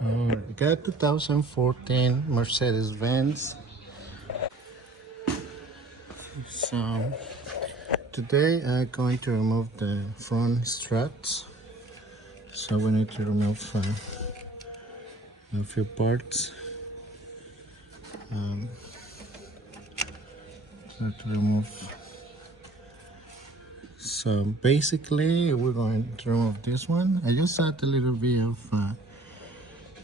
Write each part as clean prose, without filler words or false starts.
We got 2014 Mercedes Benz. So today I'm going to remove the front struts. So we need to remove a few parts. So to remove. So basically we're going to remove this one. I just add a little bit of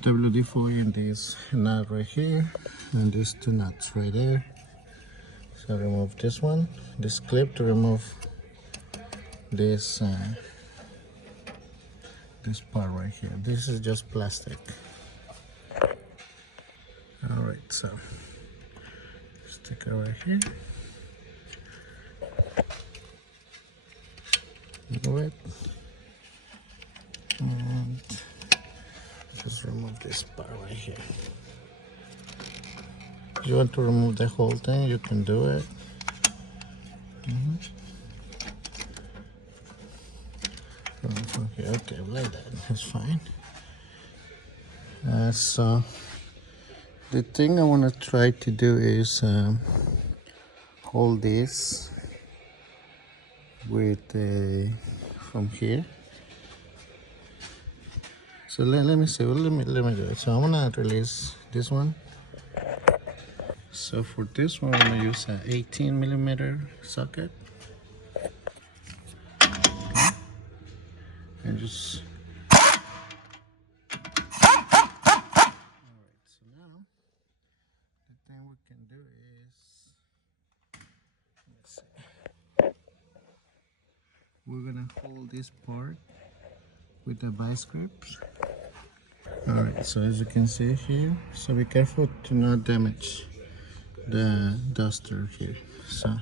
WD-40 in this nut right here and these two nuts right there. So remove this one, this clip to remove this this part right here. This is just plastic. All right, so stick it right here. Move it and just remove this part right here. If you want to remove the whole thing, you can do it. Okay, like that, that's fine. So the thing I want to try to do is hold this with from here. So let me see. Let me do it. So I'm gonna release this one. So for this one, I'm gonna use an 18mm socket, and just. Alright. So now the thing we can do is, let's see. We're gonna hold this part with the vice grips. Alright, so as you can see here, so be careful to not damage the duster here. So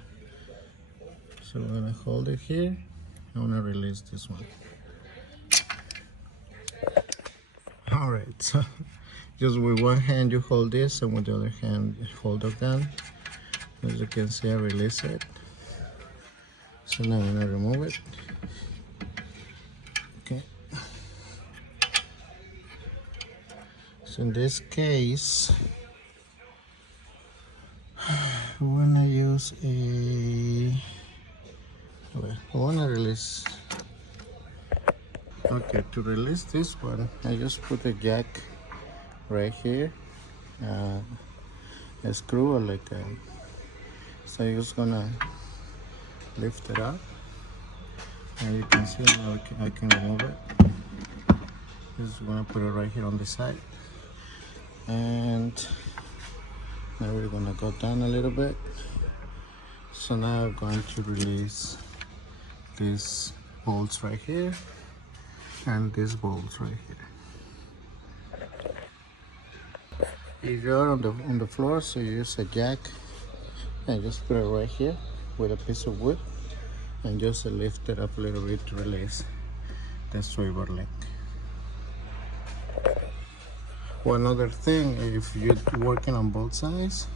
we're gonna hold it here. I wanna release this one. Alright, so just with one hand you hold this and with the other hand you hold the gun. As you can see, I release it. So now I'm gonna remove it. Okay. So in this case, I wanna use I wanna release. Okay, to release this one, I just put a jack right here, a screw or like a. So you're just gonna lift it up, and you can see now I can remove it. Just gonna put it right here on the side, and now we're gonna go down a little bit. So now I'm going to release these bolts right here and these bolts right here. If you're on the floor, so you use a jack and just put it right here with a piece of wood and just lift it up a little bit to release the swivel link. One other thing, if you're working on both sides,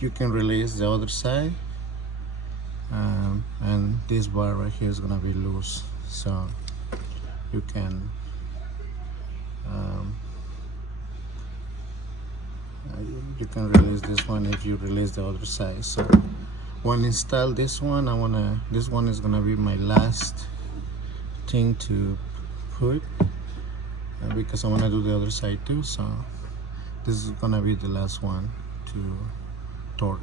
you can release the other side, and this bar right here is gonna be loose, so you can release this one if you release the other side. So when I install this one, this one is gonna be my last thing to put, because I want to do the other side too. So this is gonna be the last one to torque.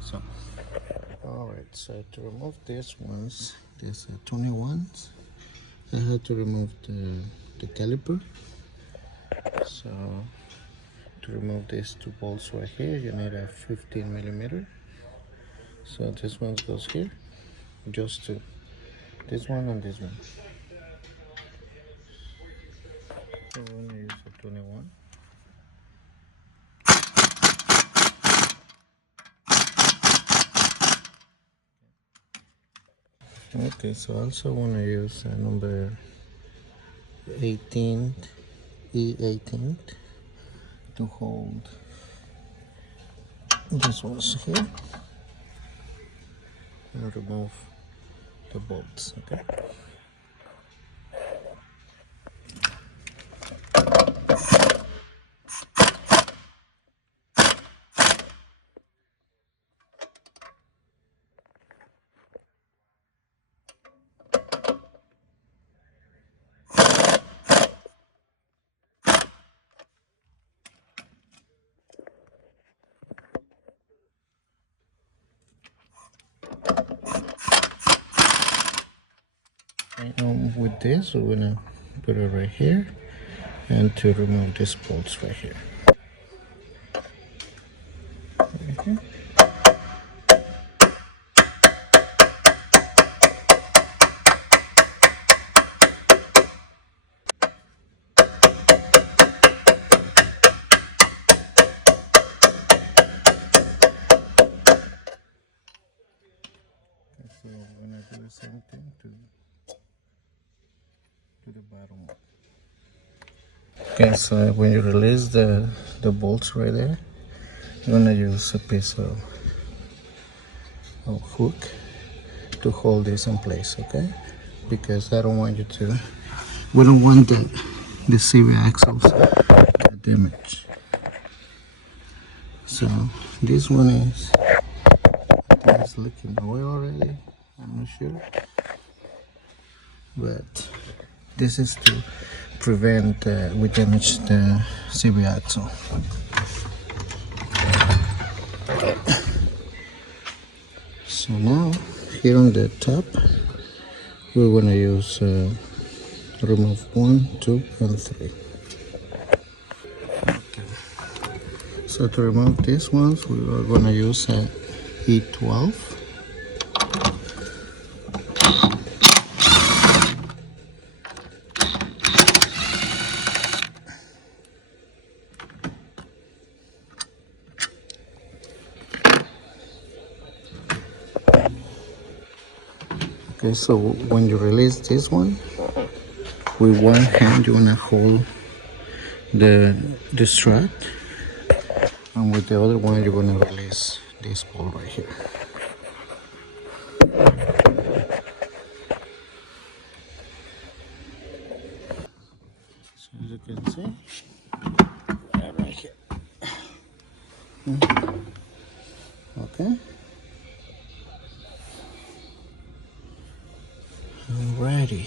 So all right, so to remove these ones, these 21s, I had to remove the caliper. So to remove these two bolts right here, you need a 15mm. So this one goes here, just to this one and this one. So I'm gonna use a 21. Okay, so I also want to use number 18, E18, to hold this ones here and remove the bolts. Okay. With this, we're gonna put it right here, and to remove these bolts right here. Okay. So we're gonna do the same thing to the bottom one. Okay, so when you release the bolts right there, you're gonna use a piece of hook to hold this in place, okay? Because I don't want you to, we don't want the CV axles get damaged. So this one is, I think it's leaking oil already, I'm not sure. But this is to prevent we damage the CV axle. So now here on the top we're going to use remove 1, 2 and 3. Okay. So to remove these ones we are going to use a E12. Okay, so when you release this one, with one hand you want to hold the strut, and with the other one you're going to release this ball right here. So as you can see, right here. Okay. Alrighty.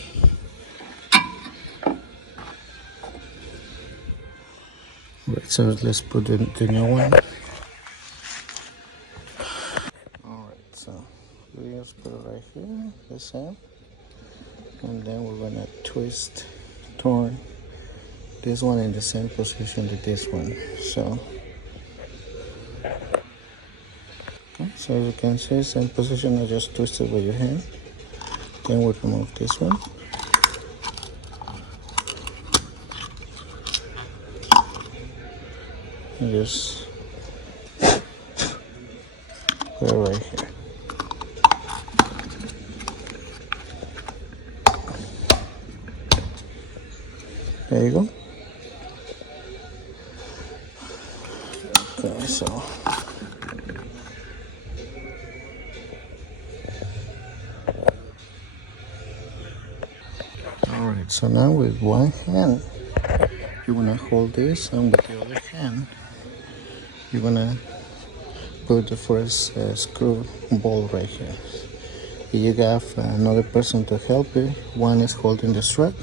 Right, so let's put the new one. Alright, so we just put it right here, the same. And then we're gonna turn this one in the same position that this one. So, okay, so as you can see, same position, I just twist it with your hand. Then we'll remove this one. And just put it right here. There you go. Okay, so alright, so now with one hand you wanna hold this, and with the other hand you're gonna put the first screw ball right here. If you have another person to help you, one is holding the strut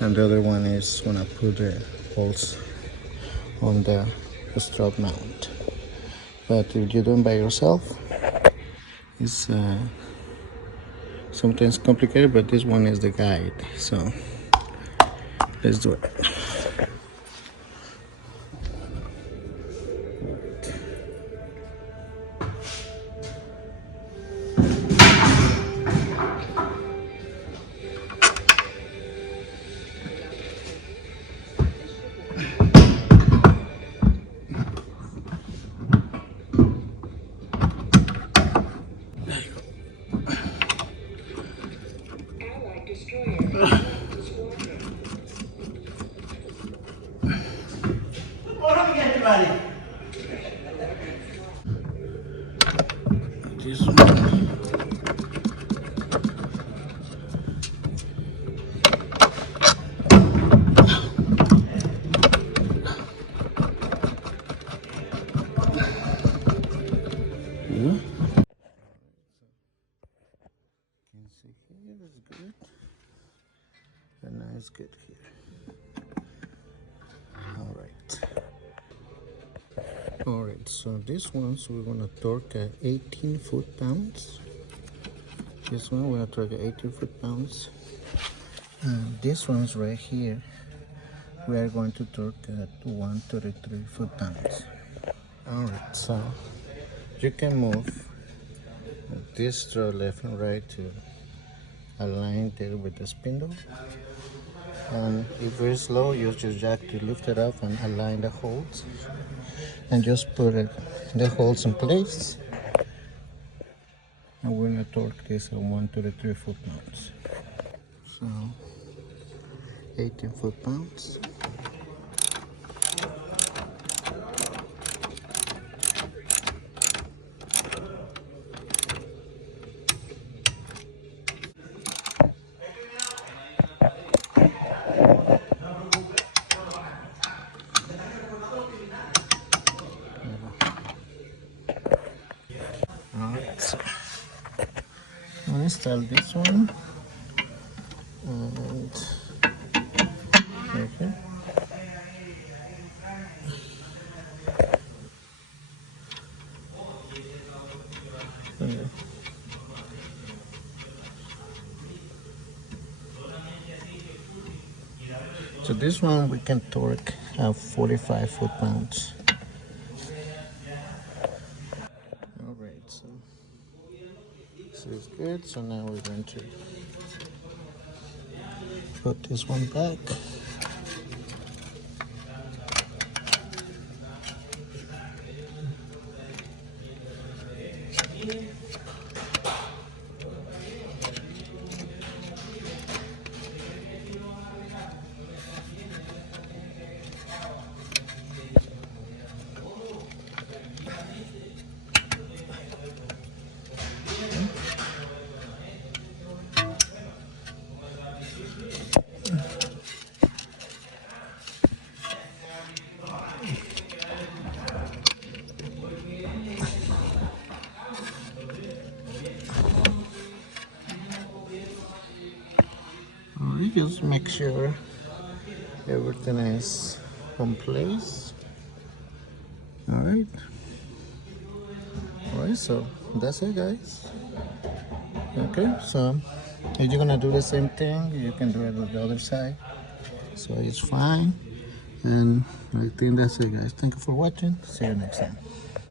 and the other one is gonna put the bolts on the strut mount. But if you do it by yourself, it's sometimes complicated, but this one is the guide. So let's do it. This one. Can see here is good, and now it's good here. Alright, so this ones we're gonna torque at 18 foot-pounds. This one we are talking 18 foot-pounds. And this one's right here. We are going to torque at 133 foot-pounds. Alright, so you can move this strut left and right to align there with the spindle. And if very slow, use your jack to lift it up and align the holes. And just put the holes in place. And we're gonna torque this at 133 foot-pounds. So 18 foot-pounds. Alright, so I'll install this one and right here. So this one we can torque at 45 foot-pounds. Alright, so it's good. So now we're going to put this one back. Alright, just make sure everything is in place. Alright, so that's it, guys. Okay, so if you're gonna do the same thing, you can do it on the other side, so it's fine. And I think that's it, guys. Thank you for watching. See you next time.